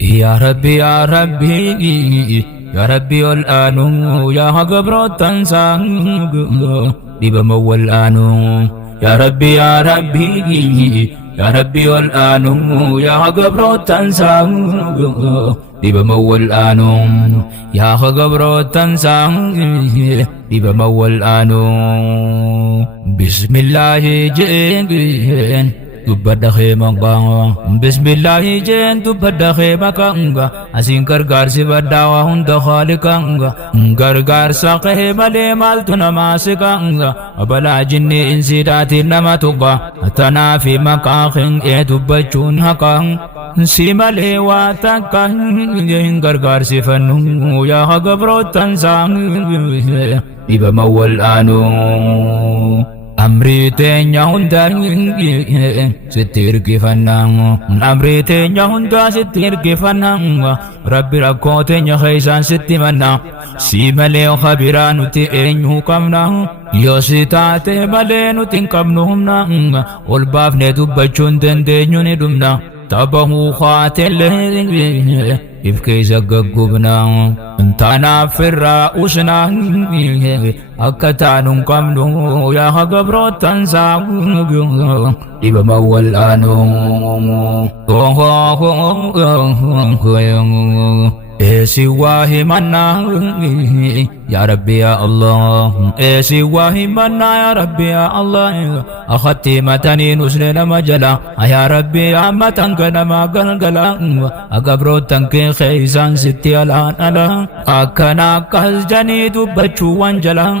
يا ربي يا ربي يا ربي والآن يا قبر تنسى بمول الآن يا ربي يا ربي يا ربي والآن يا قبر تنسى بمول الآن يا قبر تنسى بمول الآن بسم الله جين Dubadda khemanga Bismillahi jeen dubadda khemanga Asin gargaarsi baddawa hunda khaalikanga Gargaarsa qehe malee maaltu namaa siqanga Abalaa jinni insiidaatiin nama tuqa Tanaafi maqaa qinqee dubbachuun haqang Si malee waa takka hin gargaarsifannu Yaa hagabrootan saan Dhibama wal'aanu Amri teenya hunda sitti hirkifannaa Amri teenya hunda sitti hirkifannaa Rabbi rakkoo teenya keeysaan sitti mannaa Si malee khabiraa nuti eenyu qabna Yoo si taate malee nuti hin qabnu humna Ol baafnee dubbachuun dandeenyu ni dhumna Tabahuu kaatellee if keessa gaggubnaa Tanaaf irraa usnaa Akka taanun qabnu yaa hagabrootan saa Dhibama wal'aanu Esi wahi manna Ya Rabbi ya Allah Esi wahi manna Ya Rabbi ya Allah Akhati matani nusne nama jala Ya Rabbi ya matanga nama galgala Agabrotan ke khaisan sitti alaan ala Akkana akkas janii dubbachuuwan jala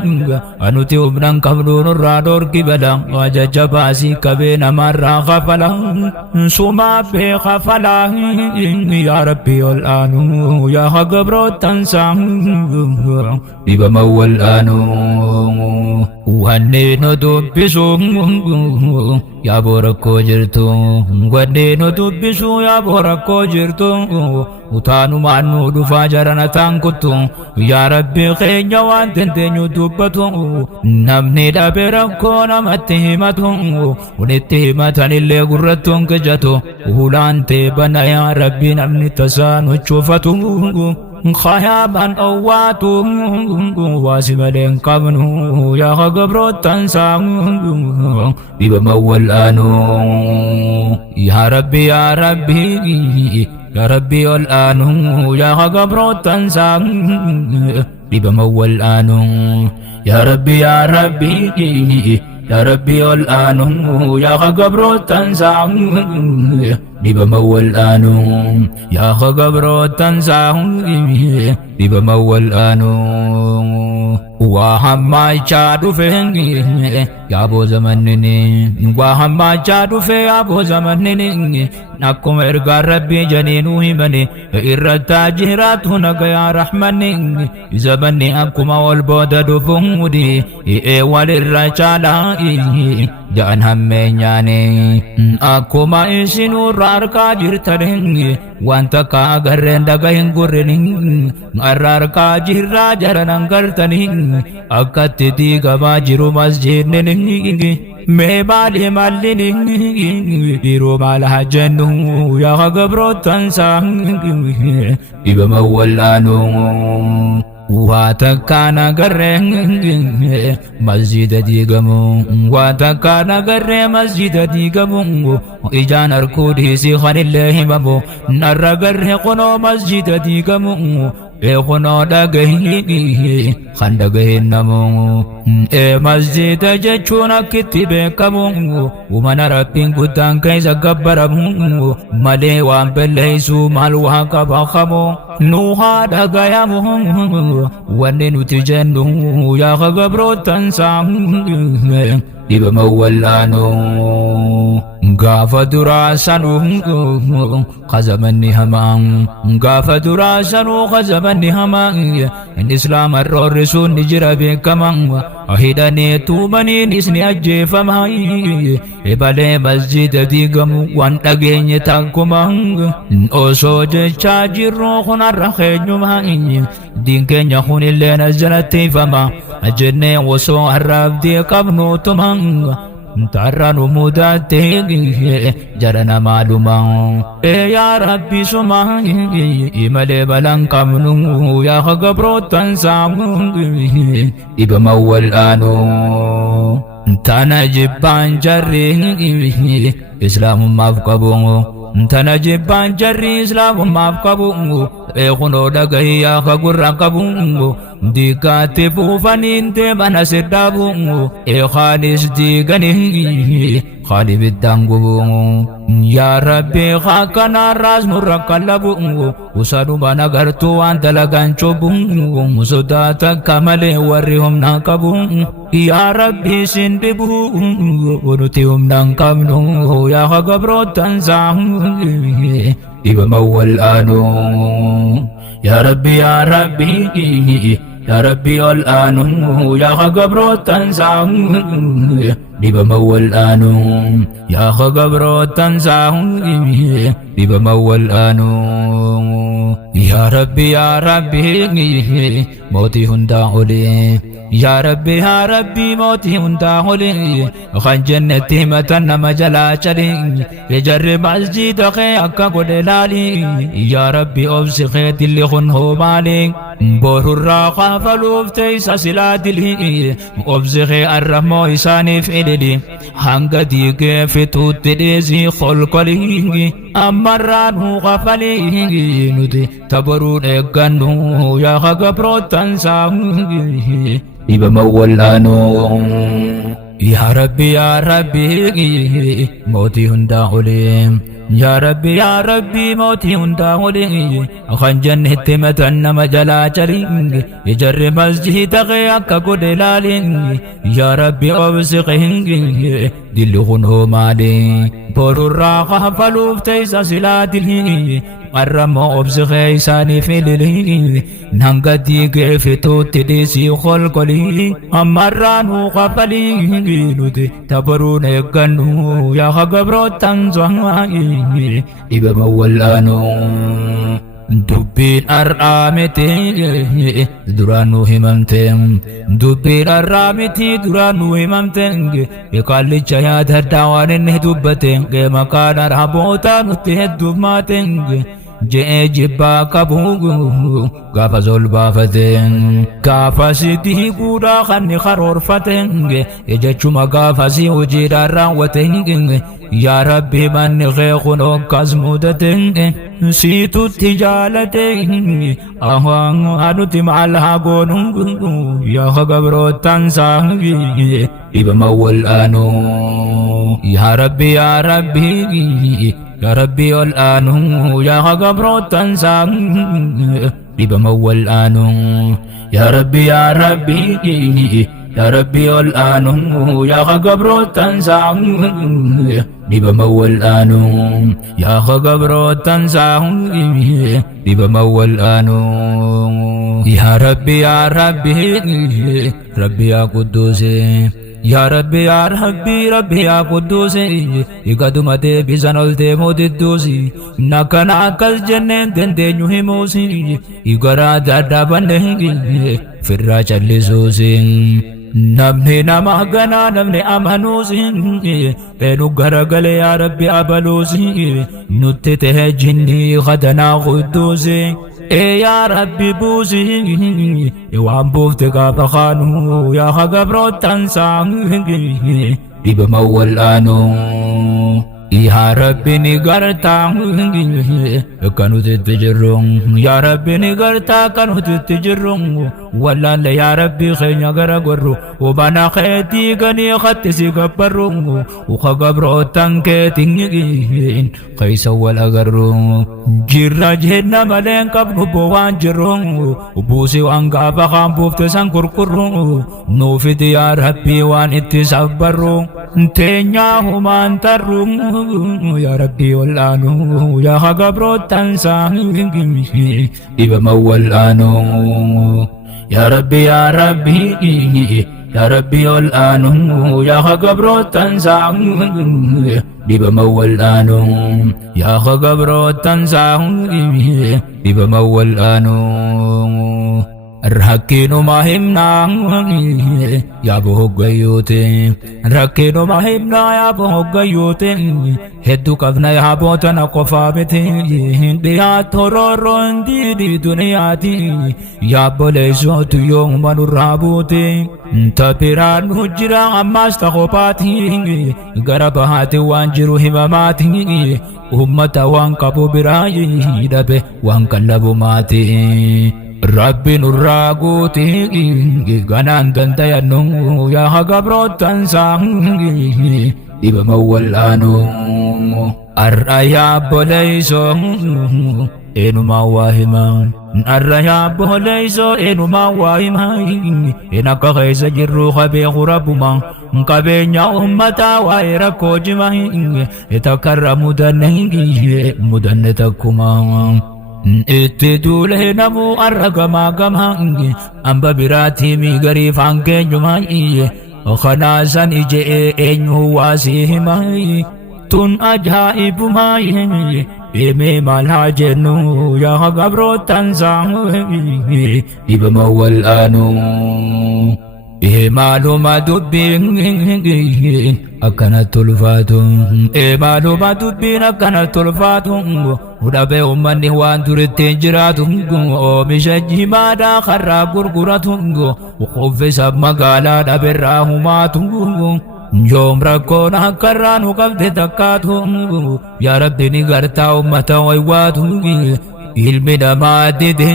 Anuti ubnan qabnu nurraa dorgi bala Wajajjabaasii qabee namarraa khafala Suma bee khafala Ya Rabbi ol'aanu يا قبر تنسى بما والآن وهنينو دبسو يا بوركو جرتو وهنينو دبسو يا بوركو جرتو وتانو مانو دفا جرنا تانكتو يا ربي خينيا وانتنتنيو دبتو نمني دابركو نمتهمتو ونتهمتان اللي قرتو كجتو ولانتي بنا يا ربي نمني تسانو تشوفتو خيابان أواتو واسمالين قبنو يا قبر تنسى بما والآن يا ربي يا ربي يا ربي والآن يا قبر تنسى بما والآن يا ربي يا ربي يا ربي والآن يا قبر تنسى بما والآن يا قبر تنسى بما والآن وهم جادو فين يا ابو زمنني وهم جادو في يا ابو زمنني نكم ارغى ربي جنينو همني إرتا جهرات هناك يا رحمني زمني أكما والبود دفمودي والرجالة جان همينياني أكما إسنو راركا جرترين وانتا كاغرين دغين غرين أراركا جهرا جرنان غرتنين أكت تيغا باجرو مسجد ننين مبالي مالين بيرو مالها جنو يا قبر تنسى بما والآن واتكانا غرين مسجد ديغمو واتكانا غرين مسجد ديغمو إجان أركودي سيخان الله مبو نر غرين قنو مسجد ديغمو Eekunoo dhagahi kan dhagahin namu masjida jechuun akkitti beekamu umana rabbiin guddaan keessa gabbaramu malee waan balleessu maal waan qabaqamu nuuhaa dhagayamu wanni nuti jennu yaa gabrootan saa dhibama wallaanu gaafa duraa sanuu qazamanni hamaa gaafa duraa sanuu qazamanni hamaa islaam arroorrisuun ni jira beekamaa hidhanii tuumaniinis ni ajjeefamaa ebalee masjida diigamu waan dhageenye takkuma osoo jechaa jirru kun har'a keenyumaa diin keenya kun illee nas jalatti ifama jennee osoo har'a abdii qabnu tuma تعرن مدته جرنا معلوما يا ربي سما إمالي بلان كمنو يا خقبرو تنسام إبا مول آنو تانا جبان جري إسلام مافقبو تانا جبان جري إسلام مافقبو إخنو دقائي يا خقر قبو ديكاتي فوفانين تبانا سدابو إخاليس ديغاني خالي بالدانقو يا ربي خاكنا راز مرقلبو وصادو بانا غرتو وان دلغان چوبو مسوداتا كمالي ورهم ناقبو يا ربي سندبو ونتيهم نانقبنو يا خقبرو تنزاهم إبا مول آنو يا ربي يا ربي يا ربي الآن يا خقبرو تنساه إبا مول آن يا خقبرو تنساه إبا مول آن يا ربي موتي هندا علي يا ربي موتي هندا علي خان جنتي متن مجلا چلي يجرب مسجد خي أكا قد لالي يا ربي أبسخي دل خن هو مالي بور الراقة فلوف تيسا سلادلي أبسخي الرمو إساني فعلي هنگا ديك فتوت ديزي خلقلي أمرانو غفلي نتي تبرون إقنو يا خقبرو تنساه إبا مولانو يا ربي موتي هندا عليم يا ربي موتي هندا عليم خان جنة متن مجلا چرين يجر مسجد غياك قد لالين يا ربي أبسقهن دل خنو مالي بور الراقة فلوف تيسا سلادلي الرمو أبسخي ساني في للي نانغا ديك فتو تديسي خلقلي أمرانو قفلي نتي تبرون إقنو يا خقبرو تنزواني إبا مولانو دبين أرامتي درانو هممتن دبين أرامتي درانو هممتن يقال جياد هدوان نهدبتن مكان رهبوتا نتهدبماتن جئ جبا كبوغو غافا زولبا فتن غافا سيدي قودا خاني خرور فتن يجچما غافا سي وجيدا راوتن يا ربي من غيخون وكازمودتن سيتو تجالتن أهوان هنوتي معلها قونن يا خقبرو تنسا إبا مول آنو يا ربي يا ربي الآن يا خقبرو تنسى إبا مول آن يا ربي يا ربي الآن يا خقبرو تنسى إبا مول آن يا خقبرو تنسى إبا مول آن يا ربي ربي يا قدوس يا ربي يا قدوس يقدمتي بزنولتي موددوسي نكنا كل جنن دندنيو هموسي يقرا دادابنه في الراجل سوسي نمني نمغنا نمني أمانوسي بينو غرغل يا ربي أبلوسي نتته جني غدنا قدوسي يا ربي بوزي وعم بوفتك بخانو يا خقبرو تنسى إبا مول آنو يا ربي نغرتا كانوا تتجرون يا ربي نغرتا كانوا تتجرون ولا يا ربي خينيا غرغرو وبانا خيتي غني خطسي غبرو وخغبرو تنكتين قيس ولا غرو جرا جهنا ملين قبل بوان جرون وبوسي وانغا بخام بوفت سانكركرو نوفد يا ربي وان اتسبرو تنيا همان ترون يا ربي والآنو يا خقبرو تنسى إبا مول آنو يا ربي يا ربي والآنو يا خقبرو تنسى إبا مول آنو يا خقبرو تنسى إبا مول آنو Rakkinu mahimna ya bohoggayote rakkinu mahimna ya bohoggayote heddu qabna ya botana qofa miti dhiyaat hororroon diidi duniyaati ya boleessotu yooma nurraa buute tapiraan hujjira ammaas taqopaati gara bahaati waan jiru himamaati ummata waan qabu biraa dhabe waan qallabu maati Rabbi nurraa guuti ganaan dandayannu yaa hagabroottan saangi dhibama wal'aanu arra yaa boleeyso eenumaa waa himaa arra yaa boleeyso eenumaa waa himaa en akka keessa jirru qabeeku rabbuma qabeenya ummataa waa'ee rakkoo jima takkarra mudanne takkuma itti duulee namuu arragamaa gamaa amba biraatii miigarii faangeenyumaa kanaasan ijee eenyu waasii himaa tun ajaa'ibumaa emee maal haa jennu yaa gabrootan saa dhibama wal'aanu maaluma dubbiin akkanatti ulfaatu maaluma dubbiin akkanatti ulfaatu dhabe ummanni waan turittiin jiraatu oomisha jimaadhaa karraa gurguratu uffisa magaalaa dhaberraa humaatu yoom rakkoon akkarraa nu qabde takkaatu yaa rabbi ni gartaa ummata waywaatu ilmi namaa dide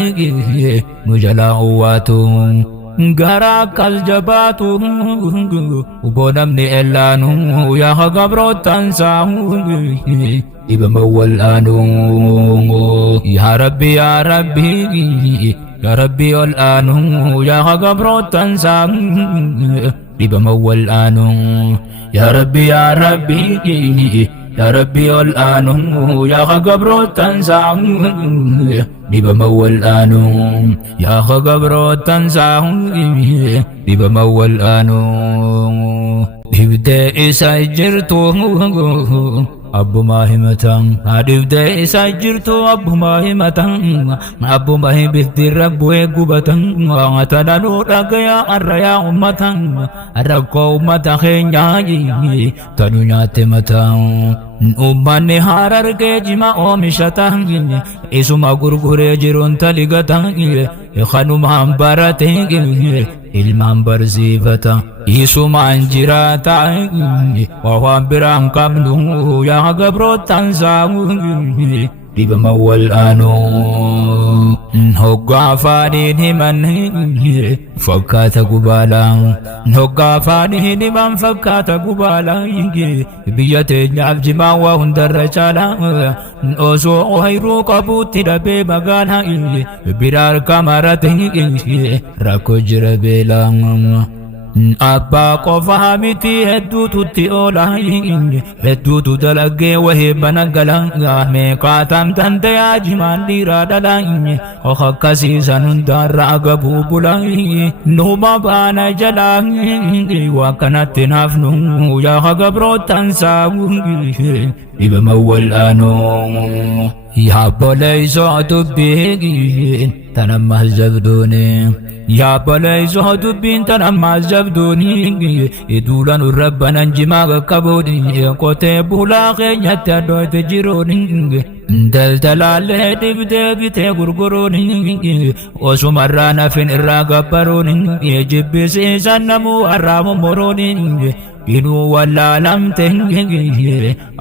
nu jalaa uwwaatu gara kal jabaatu ubonamni elaanu yaa gabrootan saa dhibama wal'aanu yaa rabbi yaa rabbi yaa rabbi ol'aanu yaa gabrootan saa dhibama wal'aanu yaa rabbi yaa rabbi yaa rabbi ol'aanu yaa gabrootan saa dhibama wal'aanu yaa gabrootan saa dhibama wal'aanu dhibdee isa jirtu abbuma himatan dhibdee isa jirtu abbuma himatan abbuma hibiftirra bu'ee gubatan tananuu dhagaya arrayaa ummatan rakkoo ummata keenyaa tanu nyaatte mataan ummanni harargee jima oomishatan isuma gurguree jiruun taligatan kanumaan barate ilmaan barsiifata isumaan jiraata waan biraan qabnu yaa gabrootan saa dhibama wal'aanu hoggaa afaaniin himan fakkaata gubaalaa hoggaa afaaniin himan fakkaata gubaalaa biyya teenyaaf jimaa waa hundarra caalaa osoo ohayruu qabuutti dhabee magaalaa biraar kamarate rakkoo jira beelaa abbaa qofaa miti hedduututti oola hedduutu dalagee wahee bana gala meeqaatam dandayaa jimaan dhiiraa dhala akkasiisan hundaarra agabuu bula numa baana jalaa waa kanatti naafnu yaa gabrootan saa dhibama wal'aanu yaa boleeysoo dubbiin tanammas jabduuni yaa boleeysoo dubbiin tanammas jabduuni duulan rabbanan jimaa qaqqabuuni qotee bulaa keenyatti addoote jiruuni daldalaallee dhibdee bitee gurguruuni osumarraa nafin irraa gabbaruuni jibbisiisan namuu arraa mummuruuni inuu wallaalamte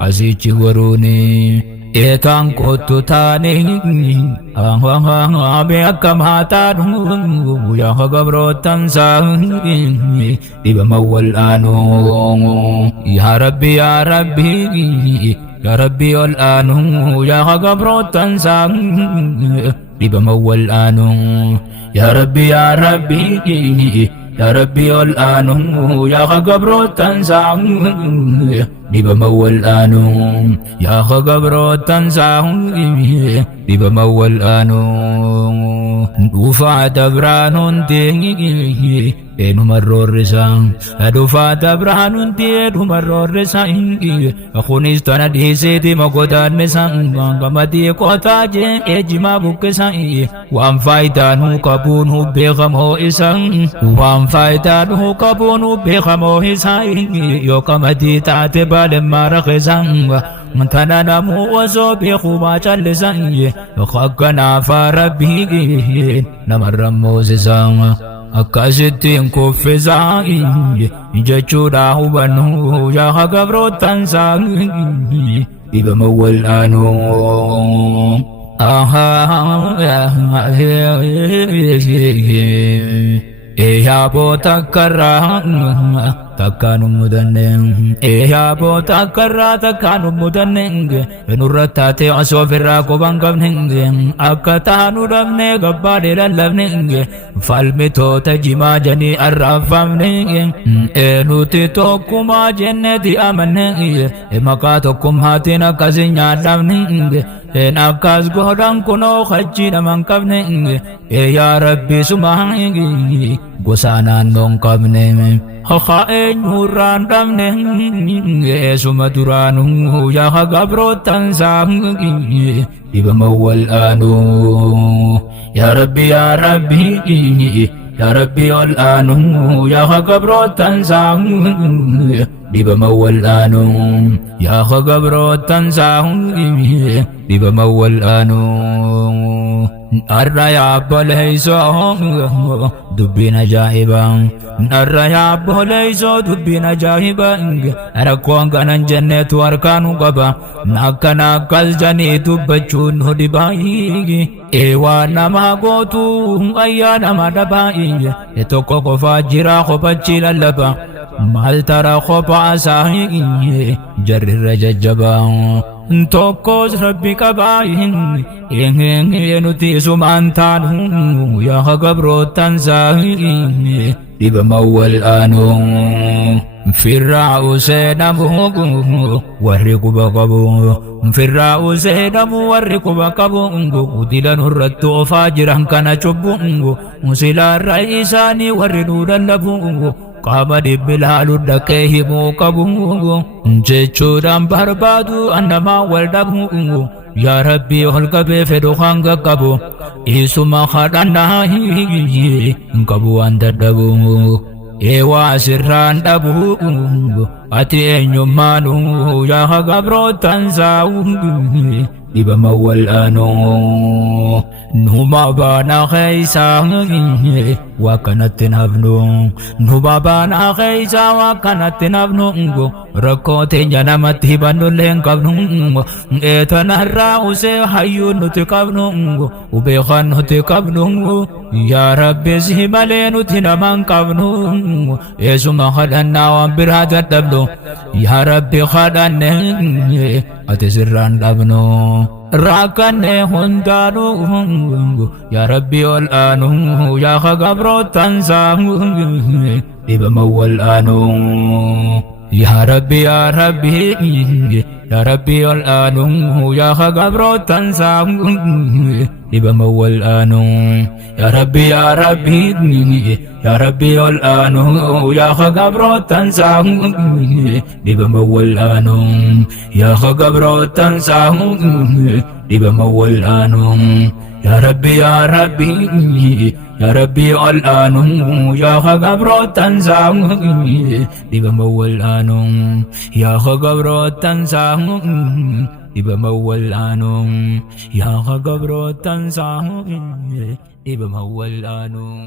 asichi goruuni eetaan kottu taane abe akkam haa taanu yaa gabrootan saa dhibama wal'aanu yaa rabbi yaa rabbi yaa rabbi ol'aanu yaa gabrootan saa dhibama wal'aanu yaa rabbi yaa rabbi yaa rabbi ol'aanu yaa gabrootan saa دبمول آنو يا خقبرو تنساه دبمول آنو دوفا دبرانون تيغي enu marrorrisaan adufaata biraan hundi edu marrorrisaan akunis tana dhiiseeti magodaannisaan gamadii qotaa jee eejimaa buqqisaan waan faayidaan hu qabuun hu beekamoo isaan waan faayidaan hu qabuun hu beekamoo isaan yoo qamadii taate baalemmaa rakisaan tana namuu osoo beekumaa callisan akkanaafa rabbii namarran moosisaan akkasittiin kuffisaa jechuudha hubannu yaa gabrootansaa dhibama wal'aanuu eeyaaboo takkarraa takkaanu mudanneen eeyaaboo takkarraa takkaanu mudanneen nurra taatee osoo ofirraa quban qabneen akka taanu dhabnee gabbaadhee lallabneen falmitoota jimaa janii arraafamneen nuti tokkumaa jenneeti amanneen maqaa tokkummaatiin akkasin nyaadhamneen en akkas godhan kunoo hajji naman qabne yaa rabbi sumaa gosa naannoon qabne haa eenyurraan dhabne suma duraanuu yaa gabrootansaa dhibama wal'aanuu yaa rabbi yaa rabbi yaa rabbi wal'aanuu yaa gabrootansaa dhibama wal'aanuu yaa gabrootansaa dhibama wal'aanuu arra yaa obboleeysoo dubbiin ajaa'ibaa arra yaa obboleeysoo dubbiin ajaa'ibaa rakkoon kanan jenneetu harkaanu qaba akkana akkas janii dubbachuun nu dhibaayi waan namaa gootu ayyaa nama dhabaayi tokko qofaa jiraa kophachi lallaba maal tara kophaa isaa jarrirra jajjabaa tokkos rabbi qabaayi nuti isumaan taanu yaa gabrootansaa dhibama wal'aanuu firraa useenamu warri quba qabu firraa useenamu warri quba qabu dilan irratti ofaa jiran kana cubbu silaarra isaanii warri nu lallabu qaama dhibbi laalu dhaqee himuu qabu jechuudhaan barbaadu annamaa wal dhabu yaa rabbi ol qabee fedhu kan qaqqabu isuma kadhannaa hin qabu waan dadhabu eewaa sirraan dhabu ati eenyummaanu yaa gabrootansaa dhibama wal'aanuu numa baana keeysaa waa kanatti nafnu numa baana keeysaa waa kanatti nafnu rakkoo teenya namatti hibannullee hin qabnu eetanarraa usee hayyuun nuti qabnu ubeekan nuti qabnu yaa rabbi si malee nuti naman qabnu eesuma kadhannaa waan biraa dadhabnu yaa rabbi kadhanne ati sirraan dhabnu rakanne hundaanu yaa rabbi wal'aanuu yaa gabrootansaa dhibama wal'aanuu yaa rabbi yaa rabbi yaa rabbi wal'aanuu yaa gabrootansaa dhibama wal'aanuu yaa rabbi yaa rabbi yaa rabbi wal'aanuu yaa gabrootansaa dhibama wal'aanuu yaa gabrootansaa dhibama wal'aanuu yaa rabbi yaa rabbi yaa rabbi wal'aanuu yaa gabrootansaa dhibama wal'aanuu yaa gabrootansaa dhibama wal'aanuu yaa gabrootansaa dhibama wal'aanuu